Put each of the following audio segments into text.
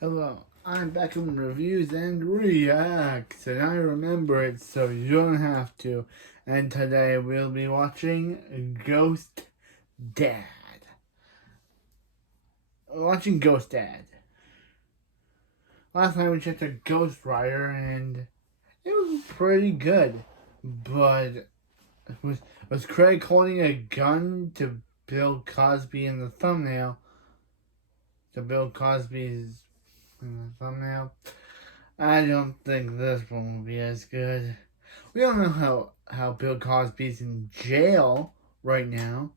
Hello, I'm back in reviews and reacts, and I remember it so you don't have to. And today we'll be watching Ghost Dad. Watching Ghost Dad. Last time we checked a Ghost Rider and it was pretty good, but was Craig holding a gun to Bill Cosby in the thumbnail? To Bill Cosby's in the thumbnail. I don't think this one will be as good. We don't know how Bill Cosby's in jail right now,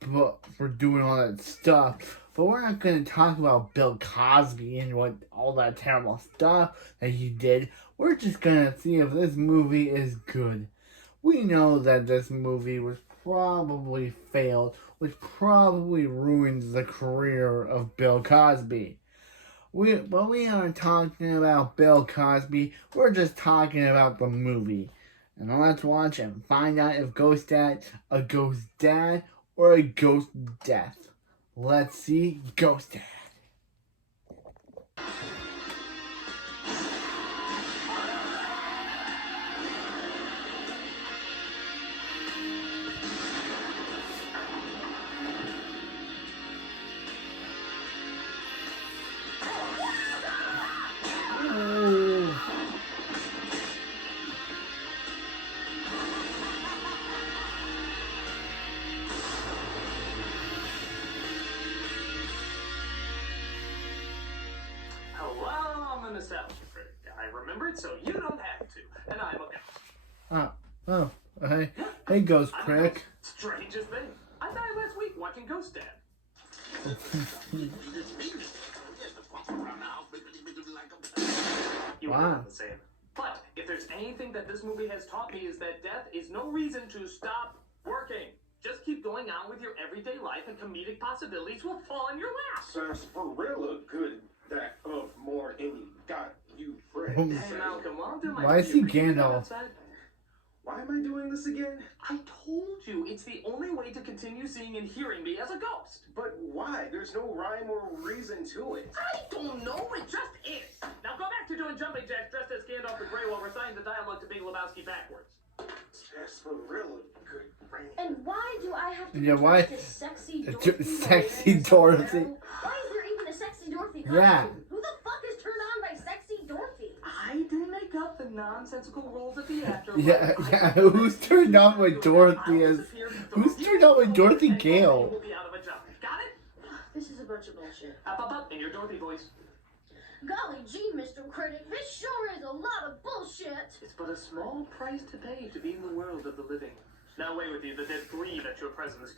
but for doing all that stuff. But we're not going to talk about Bill Cosby and what all that terrible stuff that he did. We're just going to see if this movie is good. We know that this movie was probably failed, which probably ruins the career of Bill Cosby. But we aren't talking about Bill Cosby. We're just talking about the movie. And let's watch and find out if Ghost Dad a ghost dad or a ghost death. Let's see Ghost Dad. Nostalgia critic. I remember it so you don't have to. And I'm a ghost. Hey, Ghost Critic. Strangest thing. I died last week watching Ghost Dad. You were the same. But if there's anything that this movie has taught me is that death is no reason to stop working. Just keep going on with your everyday life and comedic possibilities will fall in your lap. Serves for real a good that of more any got you friends. Hey Malcolm, while I'm doing my Why is he Gandalf? Why am I doing this again? I told you, it's the only way to continue seeing and hearing me as a ghost. But why? There's no rhyme or reason to it. I don't know, it just is. Now go back to doing jumping jacks dressed as Gandalf the Grey while reciting the dialogue to Big Lebowski backwards. Just for real a good friend. And why do I have to be sexy Dorothy? Sexy Dorothy. Why is there even a sexy Dorothy costume? Yeah. Who the fuck is turned on by sexy Dorothy? I didn't make up the nonsensical rules of the afterlife. Yeah. Who's turned on with Dorothy as? Who's turned on with Dorothy Gale? Will be out of a job. Got it? This is a bunch of bullshit. Up, in your Dorothy voice. Golly gee, Mr. Critic, this sure is a lot of bullshit. It's but a small price to pay to be in the world of the living. Now away with you, the dead grieve at your presence.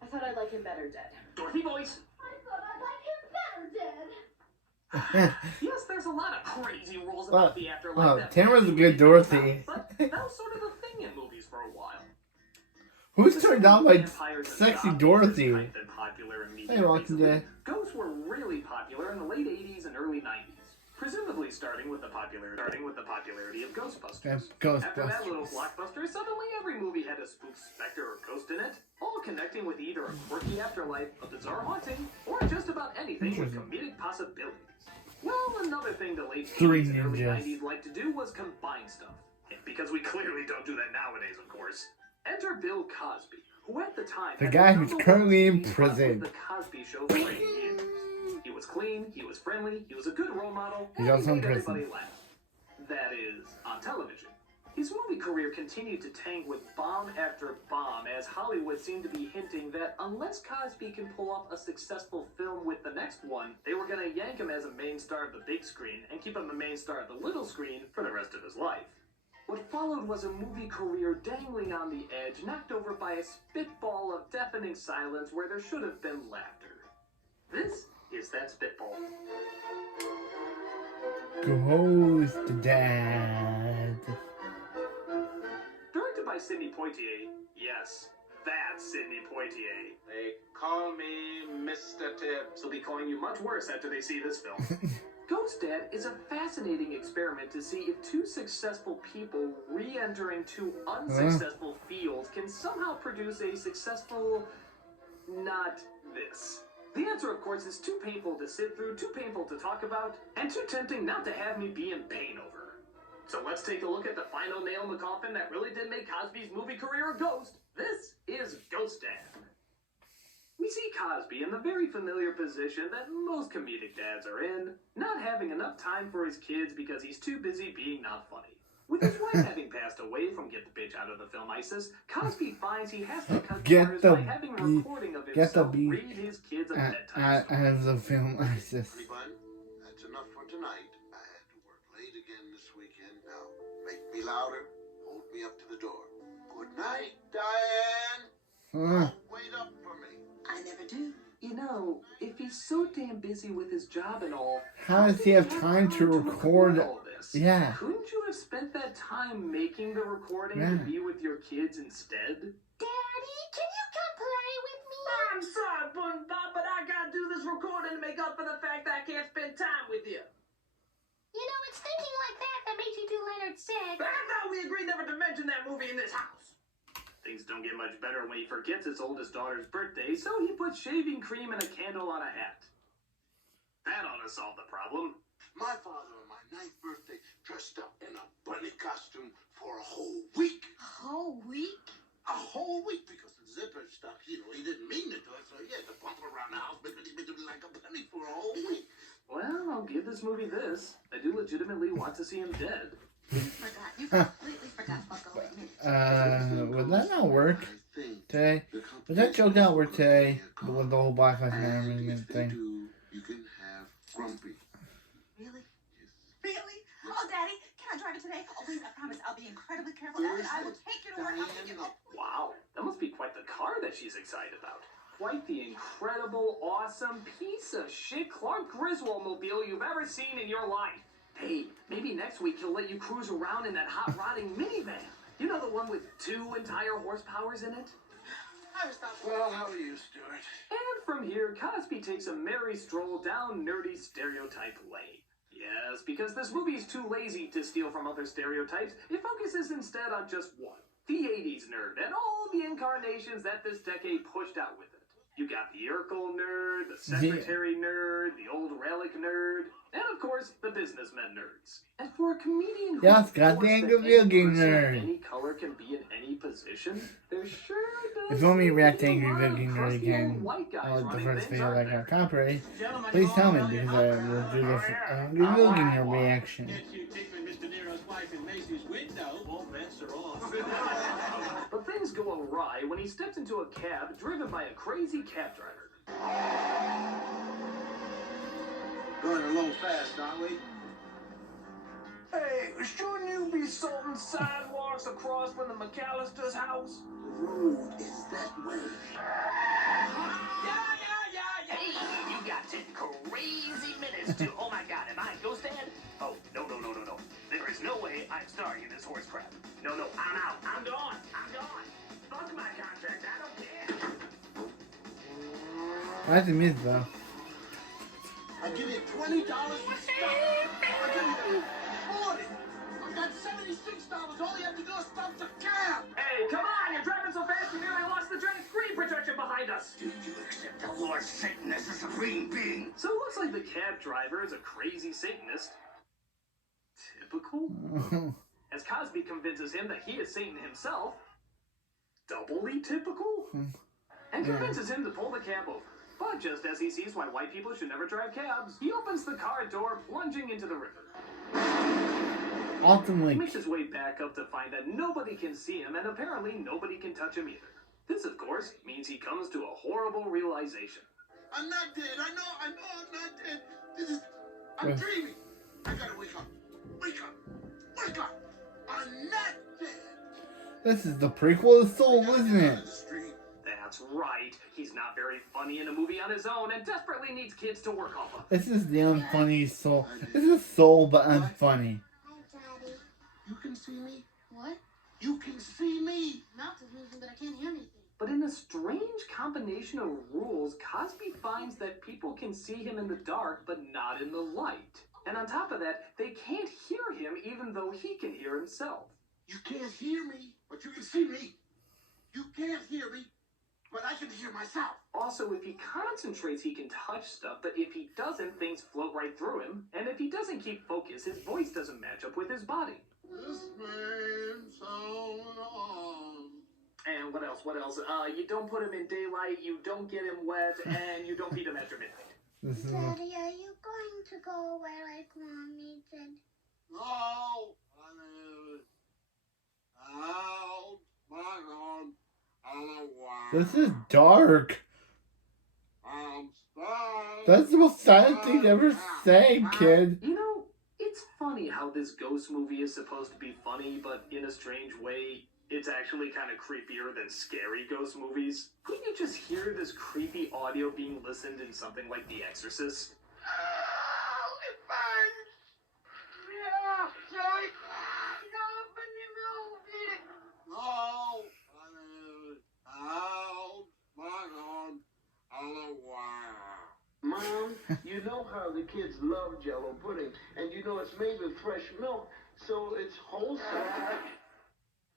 I thought I'd like him better dead. Dorothy voice. I thought I'd like him better dead. Yes, there's a lot of crazy rules about the afterlife. Tamara's a good Dorothy. But that was sort of a thing in movies for a while. Who's turned on by sexy Dorothy? Hey, Walking Dead. Ghosts were really popular in the late 80s and early 90s, presumably starting with the popularity of Ghostbusters. After that little blockbuster, suddenly every movie had a spook specter or ghost in it, all connecting with either a quirky afterlife, a bizarre haunting, or just about anything with comedic possibilities. Well, another thing the late 80s and early 90s liked to do was combine stuff. Because we clearly don't do that nowadays, of course. Enter Bill Cosby, who at the time the guy who's currently in prison. The Cosby Show for 8 years. He was clean, he was friendly, he was a good role model, He's and also he in made everybody prison. laugh. That is, on television. His movie career continued to tank with bomb after bomb, as Hollywood seemed to be hinting that unless Cosby can pull off a successful film with the next one, they were going to yank him as a main star of the big screen and keep him a main star of the little screen for the rest of his life. What followed was a movie career dangling on the edge, knocked over by a spitball of deafening silence where there should have been laughter. This is that spitball. Ghost Dad. Directed by Sidney Poitier. Yes, that's Sidney Poitier. They call me Mr. Tibbs. They'll be calling you much worse after they see this film. Ghost Dad is a fascinating experiment to see if two successful people re-entering two unsuccessful fields can somehow produce a successful... not this. The answer, of course, is too painful to sit through, too painful to talk about, and too tempting not to have me be in pain over. So let's take a look at the final nail in the coffin that really did make Cosby's movie career a ghost. This is Ghost Dad. We see Cosby in the very familiar position that most comedic dads are in, not having enough time for his kids because he's too busy being not funny. With his wife having passed away from Get the Bitch Out of the Film ISIS, Cosby finds he has to cut corners by having a recording of himself read his kids a bedtime story. Out of the film ISIS. Everyone, that's enough for tonight. I had to work late again this weekend. Now, make me louder. Hold me up to the door. Good night, Diane. Don't wait up for me. I never do. You know, if he's so damn busy with his job and all, How does he have time to record? all this? Yeah. Couldn't you have spent that time making the recording to be with your kids instead? Daddy, can you come play with me? I'm sorry, Bun Bob, but I gotta do this recording to make up for the fact that I can't spend time with you. You know, it's thinking like that makes you do Leonard sick. I thought we agreed never to mention that movie in this house. Things don't get much better when he forgets his oldest daughter's birthday, so he puts shaving cream and a candle on a hat. That ought to solve the problem. My father on my 9th birthday dressed up in a bunny costume for a whole week. A whole week? A whole week because the zipper stuck. You know, he didn't mean to do it, so he had to bump around the house like a bunny for a whole week. Well, I'll give this movie this. I do legitimately want to see him dead. Forgot. You completely forgot about going. Would that not work today? Would that joke not work today? With the whole Black Lives Matter movement thing? You can have Grumpy. Really? Yes. Really? Oh, Daddy, can I drive it today? Oh, please, I promise I'll be incredibly careful. And I will take you to work. I'll take you. Wow, that must be quite the car that she's excited about. Quite the incredible, awesome, piece of shit Clark Griswold mobile you've ever seen in your life. Hey, maybe next week he'll let you cruise around in that hot-rodding minivan. You know, the one with 2 entire horsepowers in it? Well, how are you, Stuart? And from here, Cosby takes a merry stroll down nerdy stereotype lane. Yes, because this movie's too lazy to steal from other stereotypes, it focuses instead on just one. The 80s nerd, and all the incarnations that this decade pushed out with it. You got the Urkel nerd, the secretary nerd, the old relic nerd, and of course, the businessmen nerds. And for a comedian who Yes, goddamn good video game nerd. any color can be in any position, there sure does. If you want me to react to seem Angry a lot Video of Game Nerd crusty old again, white guys or the running first things, video aren't that there? got copyright, please tell me because I will do the Angry Video Game Nerd reaction. Get you tickling Mr. Nero's wife in Macy's window. All bets are off. But things go awry when he steps into a cab driven by a crazy cab driver. Going a little fast, aren't we? Hey, shouldn't you be salting sidewalks across from the McAllister's house? The road is that way. Yeah. Hey, you got 10 crazy minutes to... Oh my god, am I a ghost dad? Oh, no. There is no way I'm starring in this horse crap. No, I'm out. I'm gone. Fuck my contract. I don't care. I have to admit though. I'll give you $20 for stop. I'll give you 40. I got $76. All you have to do is stop the cab. Hey, come on! You're driving so fast you nearly lost the giant screen projection behind us! Did you accept the Lord Satan as a supreme being? So it looks like the cab driver is a crazy Satanist. Typical? As Cosby convinces him that he is Satan himself. Doubly typical? And convinces him to pull the cab over. But just as he sees why white people should never drive cabs, he opens the car door, plunging into the river. He Ultimately, makes his way back up to find that nobody can see him, and apparently nobody can touch him either. This, of course, means he comes to a horrible realization. I'm not dead. I know I'm not dead. I'm dreaming. I gotta wake up. Wake up. I'm not dead. this is the prequel to Soul, isn't it? That's right. He's not very funny in a movie on his own and desperately needs kids to work off of. This is the unfunny Soul. This is Soul, but unfunny. Hi, Daddy. You can see me? What? You can see me? Mouth is moving, but I can't hear anything. But in a strange combination of rules, Cosby finds that people can see him in the dark, but not in the light. And on top of that, they can't hear him even though he can hear himself. You can't hear me, but you can see me. You can't hear me, but I can hear myself. Also, if he concentrates, he can touch stuff, but if he doesn't, things float right through him. And if he doesn't keep focus, his voice doesn't match up with his body. This man so long. And what else? What else? You don't put him in daylight, you don't get him wet, and you don't feed him after midnight. Daddy, are you going to go away like Mommy did? No, honey. Out, my God. I don't know why. This is dark. I'm stuck. That's the most silent thing to ever say, kid. You know, it's funny how this ghost movie is supposed to be funny, but in a strange way, it's actually kind of creepier than scary ghost movies. Couldn't you just hear this creepy audio being listened in something like The Exorcist? Oh, it burns. Yeah, Joey. No, honey. Out, my God. I don't know why. Mom, you know how the kids love Jello pudding, and you know it's made with fresh milk, so it's wholesome.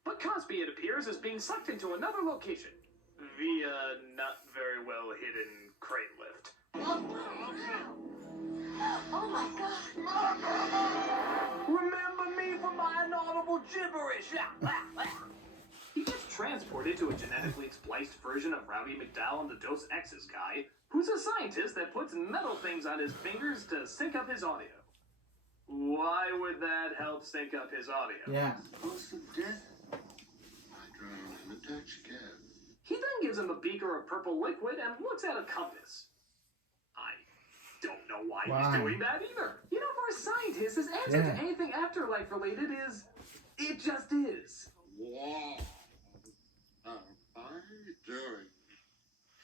But Cosby, it appears, is being sucked into another location via not very well hidden crane lift. Oh my God. Remember me from my inaudible gibberish. He gets transported to a genetically spliced version of Rowdy McDowell and the Dos Equis guy, who's a scientist that puts metal things on his fingers to sync up his audio. Why would that help sync up his audio? Yeah. Close to death. I drowned in a taxi cab. He then gives him a beaker of purple liquid and looks at a compass. I don't know why Why? he's doing that either. You know, for a scientist, his answer Yeah. to anything afterlife related is, it just is. Wow. How are you doing?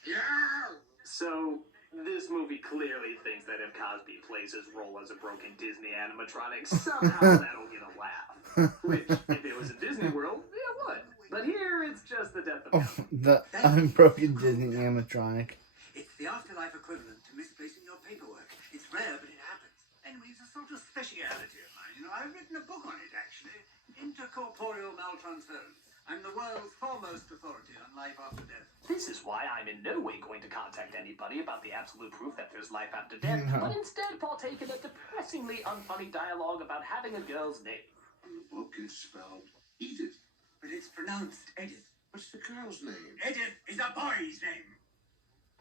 Yeah. So, this movie clearly thinks that if Cosby plays his role as a broken Disney animatronic, somehow that'll get a laugh. Which, if it was in Disney World, it would. But here, it's just the death of Oh, Cosby. the unbroken Disney animatronic. It's the afterlife equivalent to misplacing your paperwork. It's rare, but it happens. Anyway, it's a sort of speciality of mine. You know, I've written a book on it, actually. Intercorporeal maltransference. I'm the world's foremost authority on life after death. This is why I'm in no way going to contact anybody about the absolute proof that there's life after death, No. but instead partake in a depressingly unfunny dialogue about having a girl's name. The book is spelled Edith. But it's pronounced Edith. What's the girl's name? Edith is a boy's name.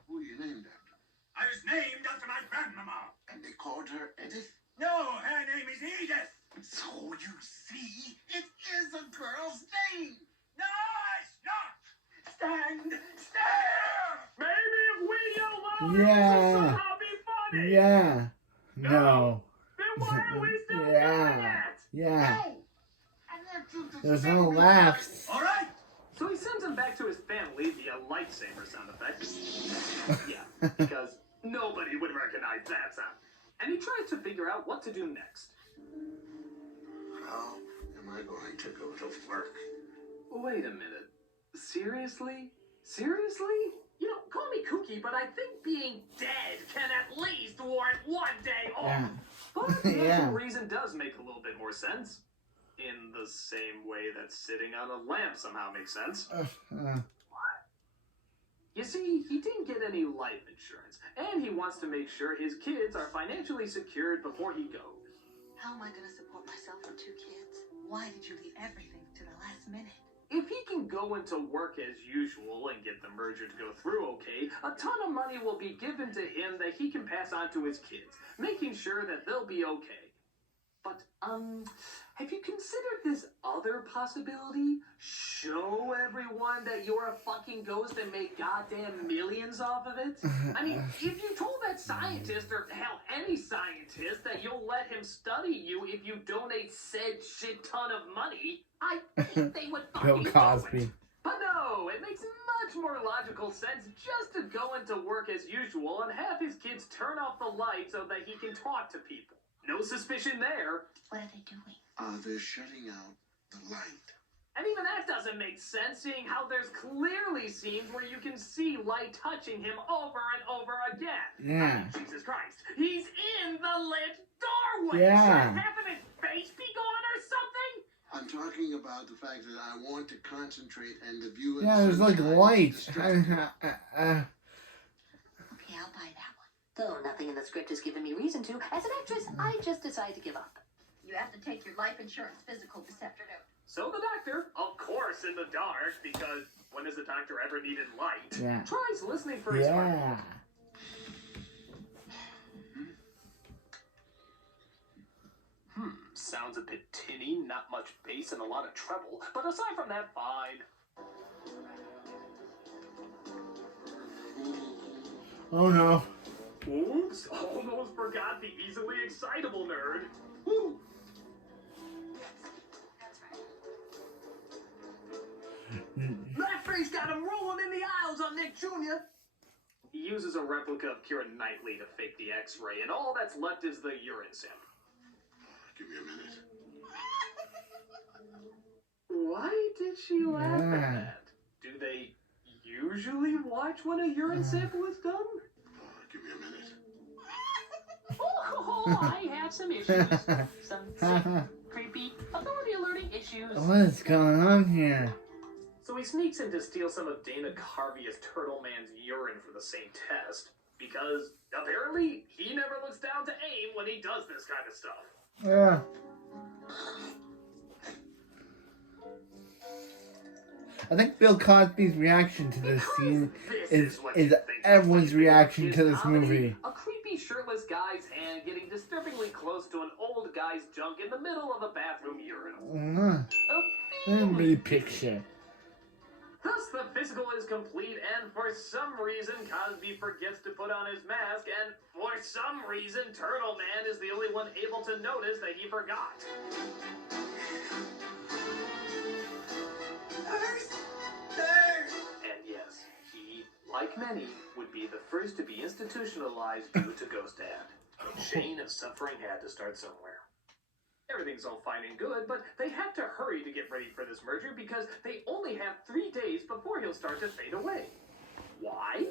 Who are you named after? I was named after my grandmama. And they called her Edith? No, her name is Edith. So you see, it is a girl's name. No, it's not. Stand still. Maybe if we yell louder, Yeah. it'll somehow be funny. Yeah. No. Then why are we still doing Yeah. it? Yeah. No! I want you to There's save no me. laughs. All right. So he sends him back to his family via lightsaber sound effects. Yeah, because nobody would recognize that sound. And he tries to figure out what to do next. How am I going to go to work? Wait a minute. Seriously? Seriously? You know, call me kooky, but I think being dead can at least warrant one day off. Yeah. But the Yeah. actual reason does make a little bit more sense. In the same way that sitting on a lamp somehow makes sense. You see, he didn't get any life insurance, and he wants to make sure his kids are financially secured before he goes. How am I going to support myself and 2 kids? Why did you leave everything to the last minute? If he can go into work as usual and get the merger to go through okay, a ton of money will be given to him that he can pass on to his kids, making sure that they'll be okay. But, have you considered this other possibility? Show everyone that you're a fucking ghost and make goddamn millions off of it? I mean, if you told that scientist, or hell, any scientist, that you'll let him study you if you donate said shit ton of money, I think they would fucking Bill do Cosby. it. But no, it makes much more logical sense just to go into work as usual and have his kids turn off the light so that he can talk to people. No suspicion there. What are they doing? They're shutting out the light. And even that doesn't make sense, seeing how there's clearly scenes where you can see light touching him over and over again. Yeah. I mean, Jesus Christ. He's in the lit doorway. Yeah. Should half of his face be gone or something? Until talking about the fact that I want to concentrate and the view of Yeah, the there's like sunshine is light. distracting. Okay, I'll buy that one. Though nothing in the script has given me reason to, as an actress, I just decided to give up. You have to take your life insurance physical this afternoon. So the doctor, of course in the dark, because when has the doctor ever needed light, Yeah. tries listening for his heart. Yeah. Sounds a bit tinny, not much bass and a lot of treble, but aside from that, fine. Oh no. Oops, almost forgot the easily excitable nerd. Woo. That face got him rolling in the aisles on Nick Jr. He uses a replica of Keira Knightley to fake the x-ray, and all that's left is the urine sample. Give me a minute. Why did she laugh at Yeah. that? Do they usually watch when a urine sample is done? Give me a minute. Oh, I have some issues. Some sick, creepy, authority alerting issues. What is going on here? So he sneaks in to steal some of Dana Carvey's Turtle Man's urine for the same test, because apparently he never looks down to aim when he does this kind of stuff. Yeah. I think Bill Cosby's reaction to this scene is everyone's reaction to this movie. A creepy shirtless guy's hand getting disturbingly close to an old guy's junk in the middle of a bathroom urinal. Everybody picture. Thus, the physical is complete, and for some reason, Cosby forgets to put on his mask, and for some reason, Turtle Man is the only one able to notice that he forgot. And yes, he, like many, would be the first to be institutionalized due to Ghost Dad. The chain of suffering had to start somewhere. Everything's all fine and good, but they have to hurry to get ready for this merger because they only have 3 days before he'll start to fade away. Why?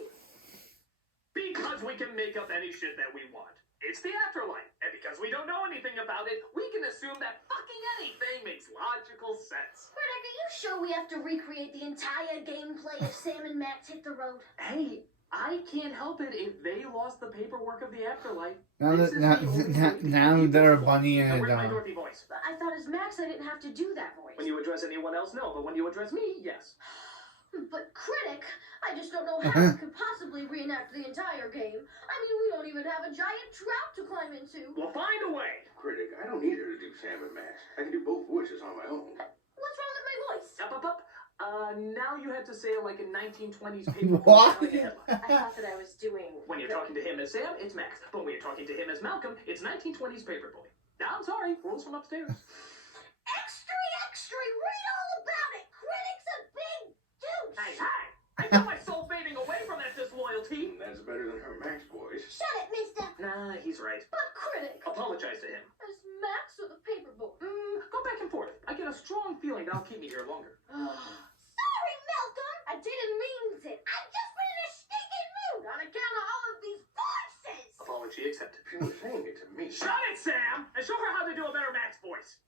Because we can make up any shit that we want. It's the afterlife, and because we don't know anything about it, we can assume that fucking anything makes logical sense. Critic, are you sure we have to recreate the entire gameplay if Sam and Max hit the road? Hey, I can't help it if they lost the paperwork of the afterlife. Now This that is the only way to now keep they're a this bunny going. Now, and where's my a Dorothy voice? But I thought as Max I didn't have to do that voice. When you address anyone else, no, but when you address me, yes. But Critic, I just don't know how we could possibly reenact the entire game. I mean, we don't even have a giant trout to climb into. We'll find a way. Critic, I don't need her to do Sam and Max. I can do both voices on my own. What's wrong with my voice? Up. Now you have to say it like a 1920s paper. What? I thought that I was doing... When you're talking to him as Sam, it's Max. But when you're talking to him as Malcolm, it's 1920s Paperboy. Now, I'm sorry, rules from upstairs. Extra, read all about it. Critic's a big douche. Hey! I feel my soul fading away from that disloyalty. That's better than her Max voice. Shut it, mister. Nah, he's right. But Critic, Apologize to him. as Max or the paperboy? Go back and forth. I get a strong feeling that'll keep me here longer. Sorry, Malcolm. I didn't mean it. I've just been in a stinking mood on account of all of these voices. Apology accepted. She was saying it to me. Shut it, Sam! And show her how to do a better Max voice.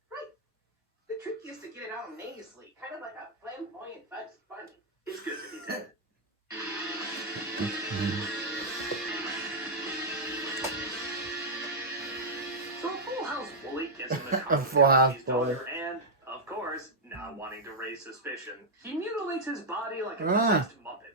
The trick is to get it out nasally, kind of like a flamboyant Bugs Bunny. It's good to be dead. So a Full House bully gets in the car A with Full House Cosby's daughter, and, of course, not wanting to raise suspicion, he mutilates his body like a possessed Muppet.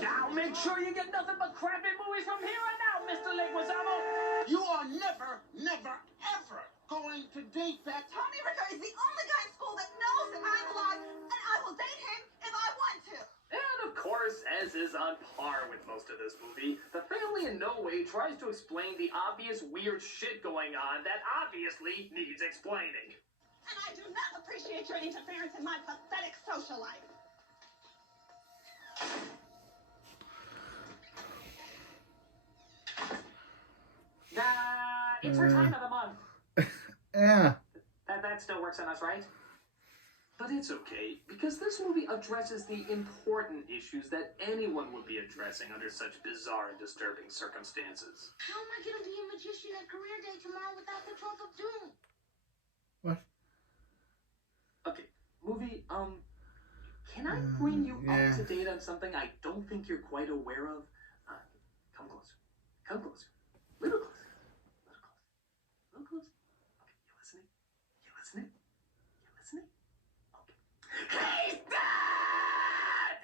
Now make sure you get nothing but crappy movies from here on out, Mr. Leguizamo. You are never, ever going to date that. Tommy Ricker is the only guy in school that knows that I'm alive, and I will date him if I want to. And of course, as is on par with most of this movie, the family in no way tries to explain the obvious weird shit going on that obviously needs explaining. And I do not appreciate your interference in my pathetic social life. It's her time of the month. yeah. That still works on us, right? But it's okay, because this movie addresses the important issues that anyone would be addressing under such bizarre and disturbing circumstances. How am I going to be a magician at career day tomorrow without the trunk of doom? What? Can I bring you yeah. up to date on something I don't think you're quite aware of? Come closer. Come closer. Little closer. Little closer. Little closer. Okay, you listening? You listening? You listening? Okay. He's dead!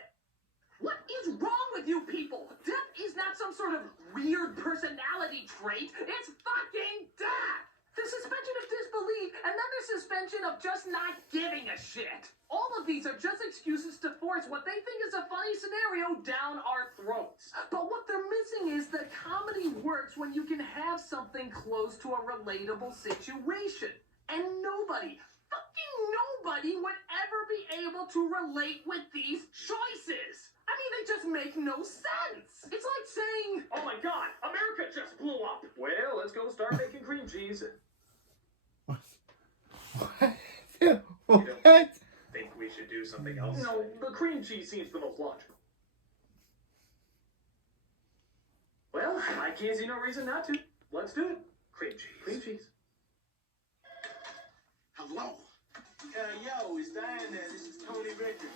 What is wrong with you people? Death is not some sort of weird personality trait. It's fucking death! The suspension of disbelief, and then the suspension of just not giving a shit. All of these are just excuses to force what they think is a funny scenario down our throats. But what they're missing is that comedy works when you can have something close to a relatable situation. And nobody, fucking nobody, would ever be able to relate with these choices. I mean, they just make no sense. It's like saying, oh my god, America just blew up. Well, let's go start making cream cheese. What? Think we should do something else? No, the cream cheese seems the most logical. Well, I can't see no reason not to. Let's do it. Cream cheese. Cream cheese. Hello? Yo, it's Diane there. This is Tony Ricker.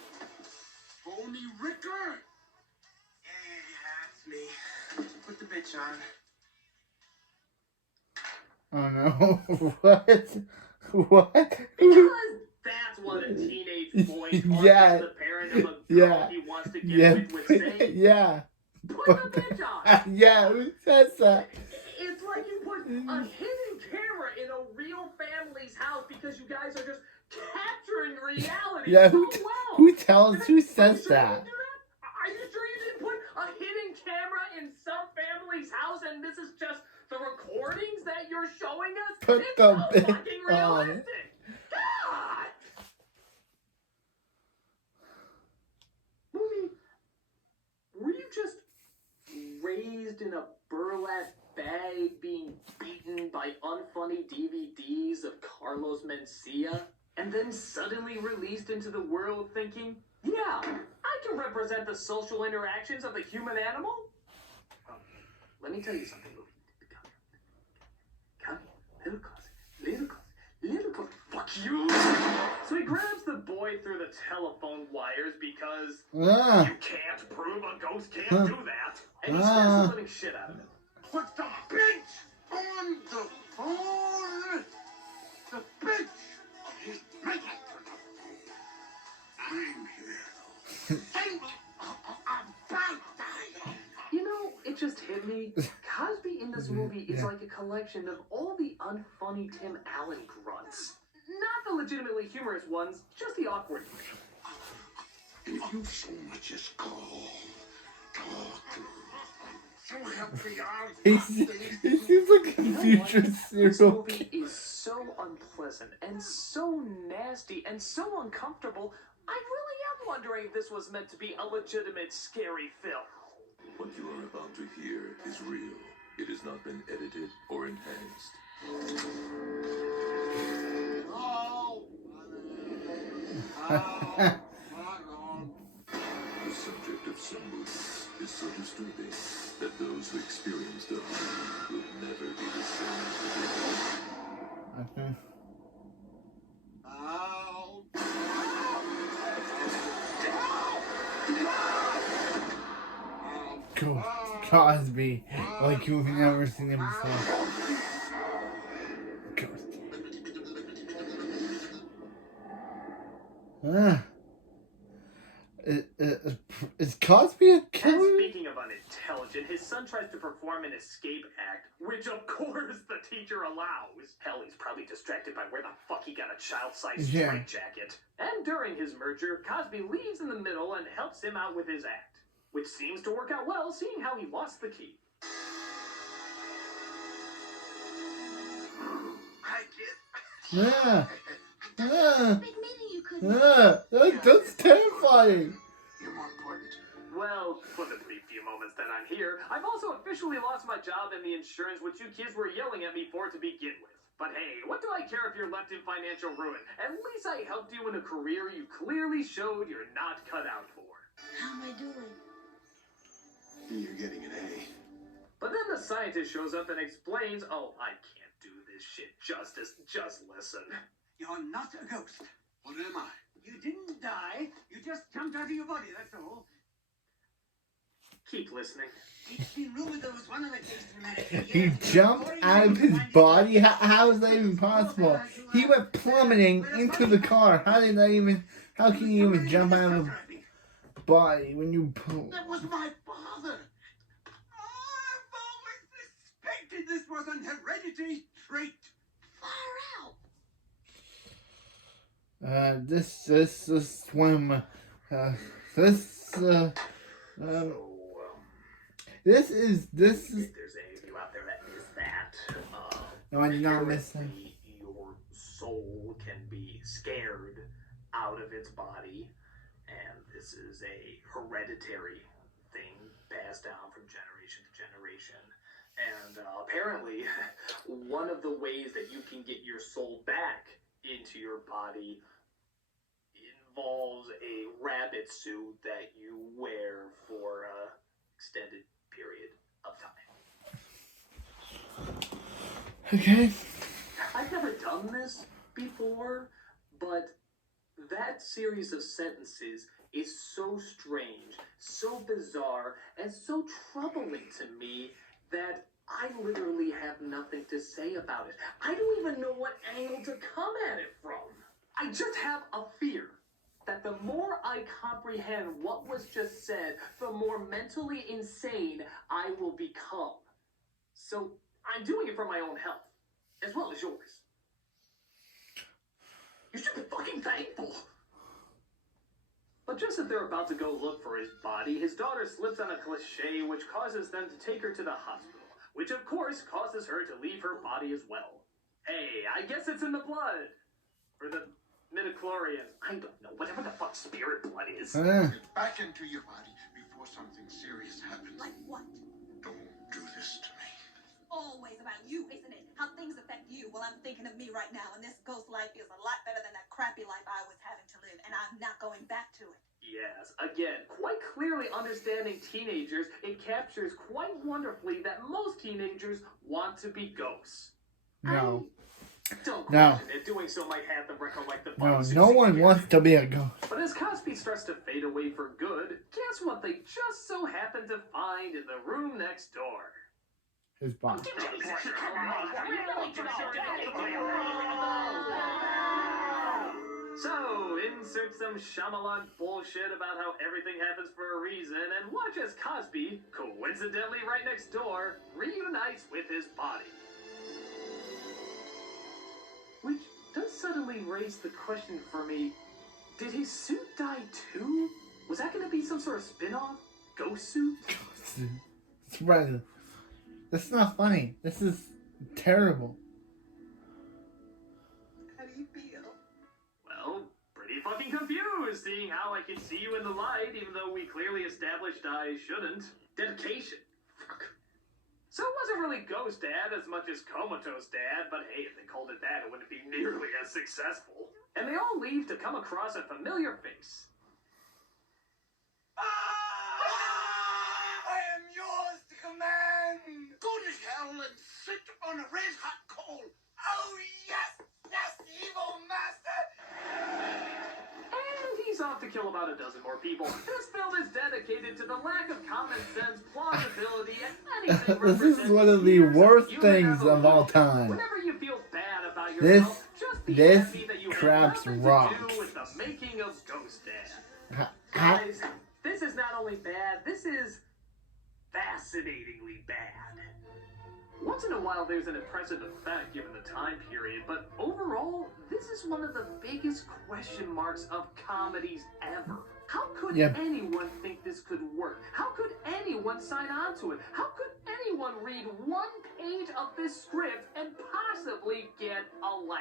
Tony Ricker? Yeah, it's me. Put the bitch on. Oh no. What? What? Because that's what a teenage boy talks Yeah. to the parent of a girl Yeah. he wants to get Yeah. with would say. Yeah. Put the bitch on. Yeah, who says that? It's like you put a hidden camera in a real family's house because you guys are just capturing reality Yeah, so who well. who tells, who Are you says sure you that? didn't do that? Are you sure you didn't put a hidden camera in some family's house and this is just the recordings that you're showing us? Put It's the so bitch fucking on. realistic. God! Movie, were you just raised in a burlap bag being beaten by unfunny DVDs of Carlos Mencia and then suddenly released into the world thinking, yeah, I can represent the social interactions of the human animal? Let me tell you something, movie. Come here. Little closer. Little closer. Little closer. Fuck you! So he grabs the boy through the telephone wires because Ah. you can't prove a ghost can't do that. And he scares the living shit out of him. Put the bitch on the phone! The bitch! Make it to the phone. I'm here. Say me about Diane. You know, it just hit me. Cosby in this movie is like a collection of all the unfunny Tim Allen grunts. Not the legitimately humorous ones, just the awkward. And if you so much as call, talk to so help me out. He seems like a future This serial movie is so unpleasant and so nasty and so uncomfortable. I really am wondering if this was meant to be a legitimate scary film. What you are about to hear is real. It has not been edited or enhanced. The subject of some movies is so disturbing that those who experience them will never be the same again. Okay. Cosby, like you've never seen him before. Is Cosby a And killer? speaking of unintelligent, his son tries to perform an escape act, which of course the teacher allows. Hell, he's probably distracted by where the fuck he got a child-sized straitjacket. And during his merger, Cosby leaves in the middle and helps him out with his act, which seems to work out well, seeing how he lost the key. Yeah. Big meaning you couldn't. That's terrifying. You're more important. Well, for the brief few moments that I'm here, I've also officially lost my job and the insurance which you kids were yelling at me for to begin with. But hey, what do I care if you're left in financial ruin? At least I helped you in a career you clearly showed you're not cut out for. How am I doing? You're getting an A. But then the scientist shows up and explains, oh, I can't do this shit justice, just listen. You're not a ghost. What am I? You didn't die. You just jumped out of your body, that's all. Keep listening. It's been rumored there was one other case in America. He jumped out of his body? How is that even possible? He went plummeting into the car. How can you even jump out of a body when you pull? That was my father. I've always suspected this was an hereditary trait. Far out. This one of my, this is. If there's any of you out there that miss that, No, I did not miss that. Your soul can be scared out of its body, and this is a hereditary thing passed down from generation to generation. And apparently, one of the ways that you can get your soul back into your body involves a rabbit suit that you wear for an extended period of time. Okay. I've never done this before, but that series of sentences is so strange, so bizarre, and so troubling to me that I literally have nothing to say about it. I don't even know what angle to come at it from. I just have a fear that the more I comprehend what was just said, the more mentally insane I will become. So I'm doing it for my own health, as well as yours. You should be fucking thankful. But just as they're about to go look for his body, his daughter slips on a cliche which causes them to take her to the hospital, which of course causes her to leave her body as well. Hey, I guess it's in the blood. Or the midichlorians. I don't know. Whatever the fuck spirit blood is. Get back into your body before something serious happens. Like what? Don't do this to me. Always about you, isn't it? How things affect you. Well, I'm thinking of me right now, and this ghost life is a lot better than that crappy life I was having to live, and I'm not going back to it. Yes, again, quite clearly understanding teenagers, it captures quite wonderfully that most teenagers want to be ghosts. No. Don't No. question it. Doing so might have them recollect the No, fun no one wants to be a ghost. But as Cosby starts to fade away for good, guess what they just so happen to find in the room next door? His body. So, insert some Shyamalan bullshit about how everything happens for a reason, and watch as Cosby, coincidentally right next door, reunites with his body. Which does suddenly raise the question for me, did his suit die too? Was that going to be some sort of spin-off? Ghost suit? It's right. That's not funny. This is terrible. How do you feel? Well, pretty fucking confused, seeing how I can see you in the light, even though we clearly established I shouldn't. Dedication. Fuck. So it wasn't really Ghost Dad as much as Comatose Dad, but hey, if they called it that, it wouldn't be nearly as successful. And they all leave to come across a familiar face. I am yours to command. Go to hell and sit on a red hot coal. Oh, yes, yes, evil master. And he's off to kill about a dozen more people. This film is dedicated to the lack of common sense, plausibility, and anything This is one of the worst things of all time. Whenever you feel bad about yourself, just be this happy that you craps have nothing rocks. to do with the making of Ghost Dad. How- Guys, this is not only bad, this is fascinatingly bad. Once in a while, there's an impressive effect given the time period, but overall, this is one of the biggest question marks of comedies ever. How could anyone think this could work? How could anyone sign on to it? How could anyone read one page of this script and possibly get a laugh?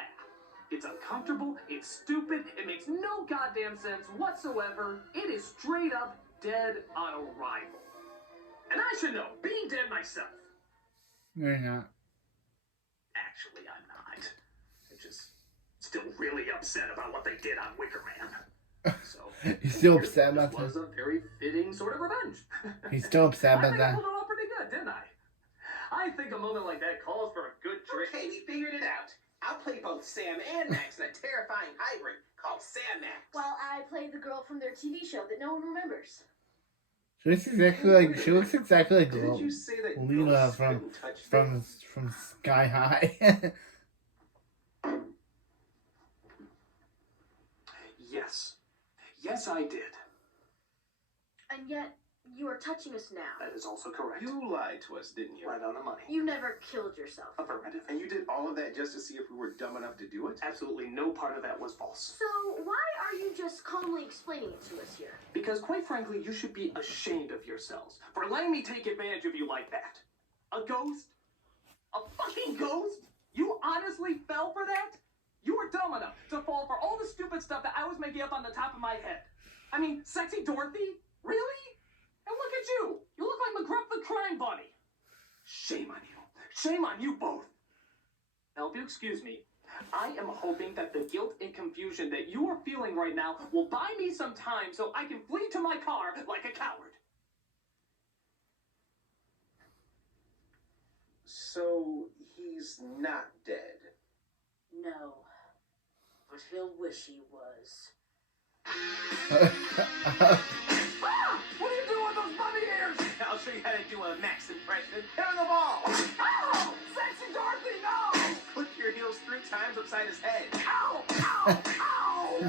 It's uncomfortable, it's stupid, it makes no goddamn sense whatsoever. It is straight up dead on arrival. And I should know, being dead myself. You're not. Actually, I'm not. I'm just still really upset about what they did on Wicker Man. So, He's still upset about this was that. a very fitting sort of revenge. He's still upset I about think I that. pulled it off pretty good, didn't I? I think a moment like that calls for a good trick. Okay, we figured it out. I play both Sam and Max in a terrifying hybrid called Sam Max. While I play the girl from their TV show that no one remembers. She looks exactly like Did you say that Lila ghosts from couldn't touch things? Sky High. Yes. Yes, I did. And yet, you are touching us now. That is also correct. You lied to us, didn't you? Right on the money. You never killed yourself. Affirmative. And you did all of that just to see if we were dumb enough to do it? Absolutely no part of that was false. So, why are you just calmly explaining it to us here? Because quite frankly, you should be ashamed of yourselves for letting me take advantage of you like that. A ghost? A fucking ghost? You honestly fell for that? You were dumb enough to fall for all the stupid stuff that I was making up on the top of my head. I mean, sexy Dorothy? Really? And look at you! You look like McGruff the Crime Bunny! Shame on you. Shame on you both. Now, if you excuse me, I am hoping that the guilt and confusion that you are feeling right now will buy me some time so I can flee to my car like a coward. So, he's not dead. No. But he'll wish he was. Ah! What are you doing with those bunny ears? I'll show you how to do a Max impression. Hit on the ball. Ow! Sexy Dorothy, no! Put your heels 3 times upside his head. Ow! Ow! Ow!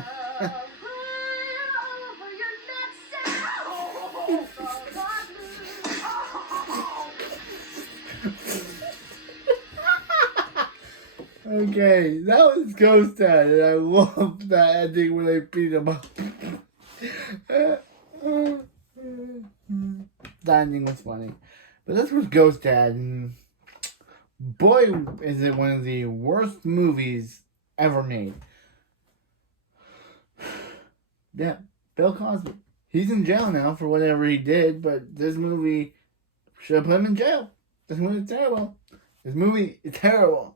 Over your nutsack! Okay, that was Ghost Dad, and I love that ending when they beat him up. That ending was funny. But this was Ghost Dad, and boy, is it one of the worst movies ever made. Yeah, Bill Cosby. He's in jail now for whatever he did, but this movie should have put him in jail. This movie is terrible. This movie is terrible.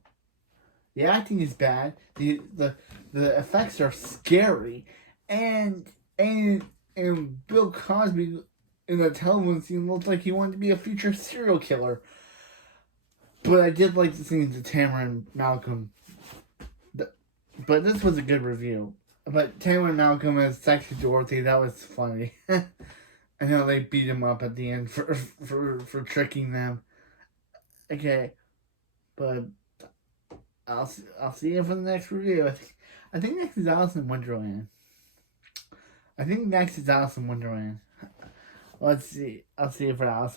The acting is bad. The effects are scary, and Bill Cosby in the television scene looked like he wanted to be a future serial killer. But I did like the scenes of Tamara and Malcolm. But this was a good review. But Tamara and Malcolm as sexy Dorothy, that was funny. I know they beat him up at the end for tricking them. Okay, but I'll see you for the next review. I think next is Alice in Wonderland. Let's see. I'll see you for Alice